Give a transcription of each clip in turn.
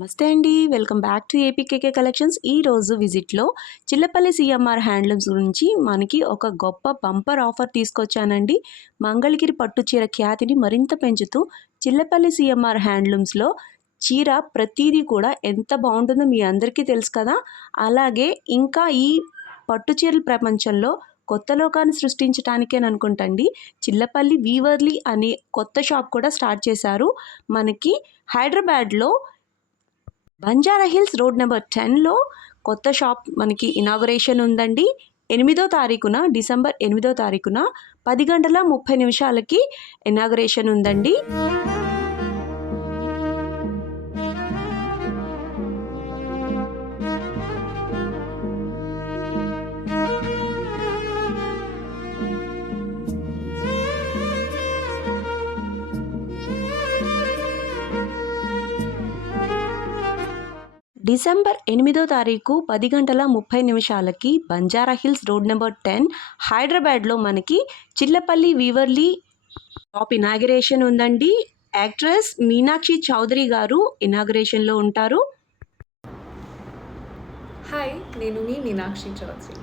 నమస్తే అండి. Welcome back to APKK collections. ఈరోజు విజిట్లో చిల్లపల్లి సిఎంఆర్ హ్యాండ్లూమ్స్ గురించి మనకి ఒక గొప్ప బంపర్ ఆఫర్ తీసుకొచ్చానండి. మంగళగిరి పట్టు చీర ఖ్యాతిని మరింత పెంచుతూ చిల్లపల్లి సిఎంఆర్ హ్యాండ్లూమ్స్లో చీర ప్రతిదీ కూడా ఎంత బాగుంటుందో మీ అందరికీ తెలుసు కదా. అలాగే ఇంకా ఈ పట్టు చీరల ప్రపంచంలో కొత్త లోకాన్ని సృష్టించడానికేననుకుంటండి చిల్లపల్లి వీవర్లీ అనే కొత్త షాప్ కూడా స్టార్ట్ చేశారు. మనకి హైదరాబాద్లో బంజారా హిల్స్ రోడ్ నెంబర్ 10లో కొత్త షాప్ మనకి ఇనాగరేషన్ ఉందండి. 8వ తారీఖున డిసెంబర్ 8వ తారీఖున 10:30 ఇనాగరేషన్ ఉందండి. డిసెంబర్ 8వ తారీఖు 10:30 బంజారా హిల్స్ రోడ్ నెంబర్ 10 హైదరాబాద్లో మనకి చిల్లపల్లి వీవర్లీ షాప్ ఇనాగరేషన్ ఉందండి. యాక్ట్రెస్ మీనాక్షి చౌదరి గారు ఇనాగరేషన్లో ఉంటారు. హాయ్, నేను మీ మీనాక్షి చౌదరి.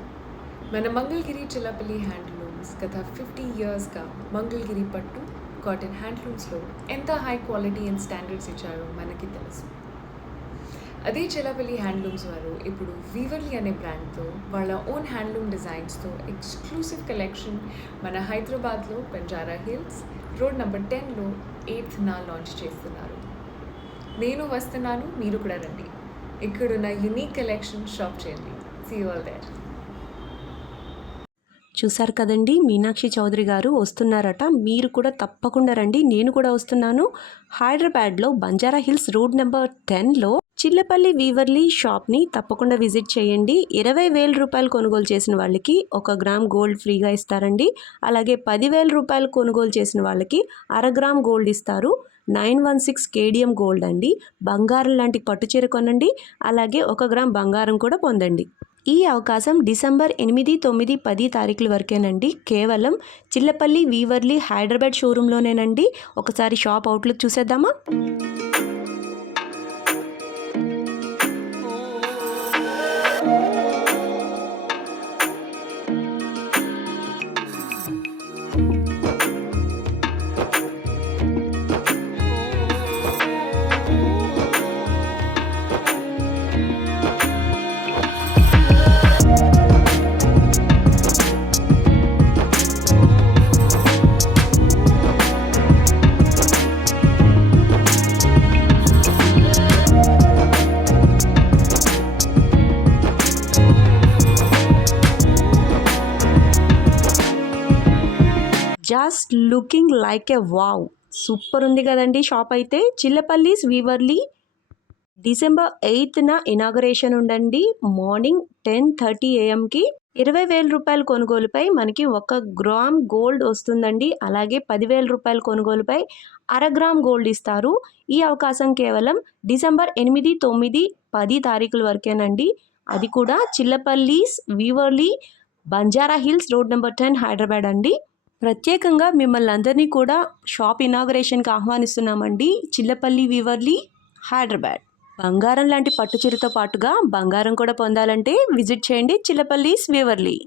మన మంగళగిరి చిల్లపల్లి హ్యాండ్లూమ్స్ గత 50 ఇయర్స్గా మంగళగిరి పట్టు కాటన్ హ్యాండ్లూమ్స్లో ఎంత హై క్వాలిటీ అండ్ స్టాండర్డ్స్ ఇచ్చారో మనకి తెలుసు. అదే చిల్లపల్లి హ్యాండ్లూమ్స్ వారు ఇప్పుడు వీవర్లీ అనే బ్రాండ్తో వాళ్ళ ఓన్ హ్యాండ్లూమ్ డిజైన్స్తో ఎక్స్క్లూసివ్ కలెక్షన్ మన హైదరాబాద్లో బంజారా హిల్స్ రోడ్ నెంబర్ 10లో 8th లాంచ్ చేస్తున్నారు. నేను వస్తున్నాను, మీరు కూడా రండి. ఇక్కడున్న యునీక్ కలెక్షన్ షాప్ చేయండి. See you all there. చూసారు కదండి, మీనాక్షి చౌదరి గారు వస్తున్నారట. మీరు కూడా తప్పకుండా రండి, నేను కూడా వస్తున్నాను. హైదరాబాద్లో బంజారా హిల్స్ రోడ్ నెంబర్ 10లో చిల్లపల్లి వీవర్లీ షాప్ని తప్పకుండా విజిట్ చేయండి. 20,000 రూపాయలు కొనుగోలు చేసిన వాళ్ళకి 1 గ్రామ్ గోల్డ్ ఫ్రీగా ఇస్తారండి. అలాగే 10,000 రూపాయలు కొనుగోలు చేసిన వాళ్ళకి 1/2 గ్రామ్ గోల్డ్ ఇస్తారు. 916 కేడిఎం గోల్డ్ అండి. బంగారం లాంటి పట్టుచీర కొనండి, అలాగే 1 గ్రామ్ బంగారం కూడా పొందండి. ఈ అవకాశం డిసెంబర్ 8, 9, 10 తారీఖుల వరకేనండి. కేవలం చిల్లపల్లి వీవర్లీ హైదరాబాద్ షోరూంలోనేనండి. ఒకసారి షాప్ అవుట్లుక్ చూసేద్దామా. జస్ట్ లుకింగ్ లైక్ ఏ వావ్, సూపర్ ఉంది కదండి షాప్ అయితే. చిల్లపల్లీస్ వీవర్లీ డిసెంబర్ 8న ఇనాగరేషన్ ఉండండి. మార్నింగ్ 10:30 AM 20,000 రూపాయల కొనుగోలుపై మనకి 1 గ్రామ్ గోల్డ్ వస్తుందండి. అలాగే 10,000 రూపాయల కొనుగోలుపై 1/2 గ్రామ్ గోల్డ్ ఇస్తారు. ఈ అవకాశం కేవలం డిసెంబర్ 8, 9, 10 తారీఖుల వరకేనండి. అది కూడా Chillapalli's Weaverly Banjara Hills road number 10 Hyderabad అండి. ప్రత్యేకంగా మిమ్మల్ని అందరినీ కూడా షాప్ ఇనాగరేషన్కి ఆహ్వానిస్తున్నామండి. చిల్లపల్లి వీవర్లీ హైదరాబాద్. బంగారం లాంటి పట్టుచీరతో పాటుగా బంగారం కూడా పొందాలంటే విజిట్ చేయండి చిల్లపల్లీస్ వీవర్లీ.